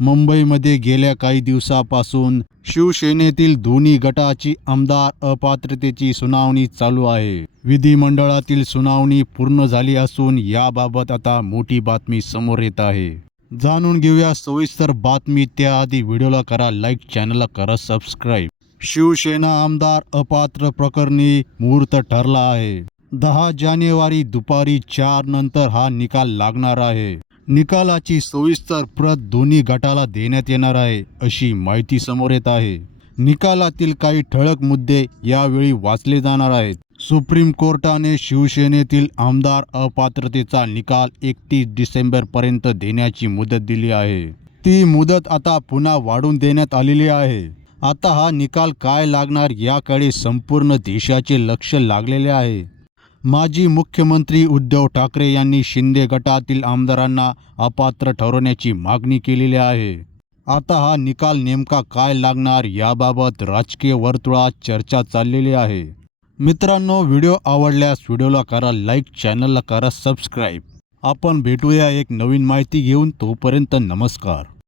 मुंबईमध्ये गेल्या काही दिवसापासून शिवसेनेतील दोन्ही गटाची आमदार अपात्रतेची सुनावणी चालू आहे. विधिमंडळातील सुनावणी पूर्ण झाली असून याबाबत आता मोठी बातमी समोर येत आहे. जाणून घेऊया सविस्तर बातमी. त्याआधी व्हिडिओला करा लाईक चॅनलला करा सबस्क्राईब. शिवसेना आमदार अपात्र प्रकरणी मुहूर्त ठरला आहे. दहा जानेवारी दुपारी चार नंतर हा निकाल लागणार आहे. निकालाची सविस्तर प्रत दोन्ही गटाला देण्यात येणार आहे अशी माहिती समोर येत आहे. निकालातील काही ठळक मुद्दे यावेळी वाचले जाणार आहेत. सुप्रीम कोर्टाने शिवसेनेतील आमदार अपात्रतेचा निकाल एकतीस डिसेंबर पर्यंत देण्याची मुदत दिली आहे. ती मुदत आता पुन्हा वाढून देण्यात आलेली आहे. आता हा निकाल काय लागणार याकडे संपूर्ण देशाचे लक्ष लागलेले आहे. माजी मुख्यमंत्री उद्धव ठाकरे यांनी शिंदे गटातील आमदारांना अपात्र ठरवण्याची मागणी केलेली आहे. आता हा निकाल नेमका काय लागणार याबाबत राजकीय वर्तुळात चर्चा चाललेली आहे. मित्रांनो व्हिडिओ आवडल्यास व्हिडिओला करा लाईक चॅनलला करा सबस्क्राईब. आपण भेटूया एक नवीन माहिती घेऊन तोपर्यंत नमस्कार.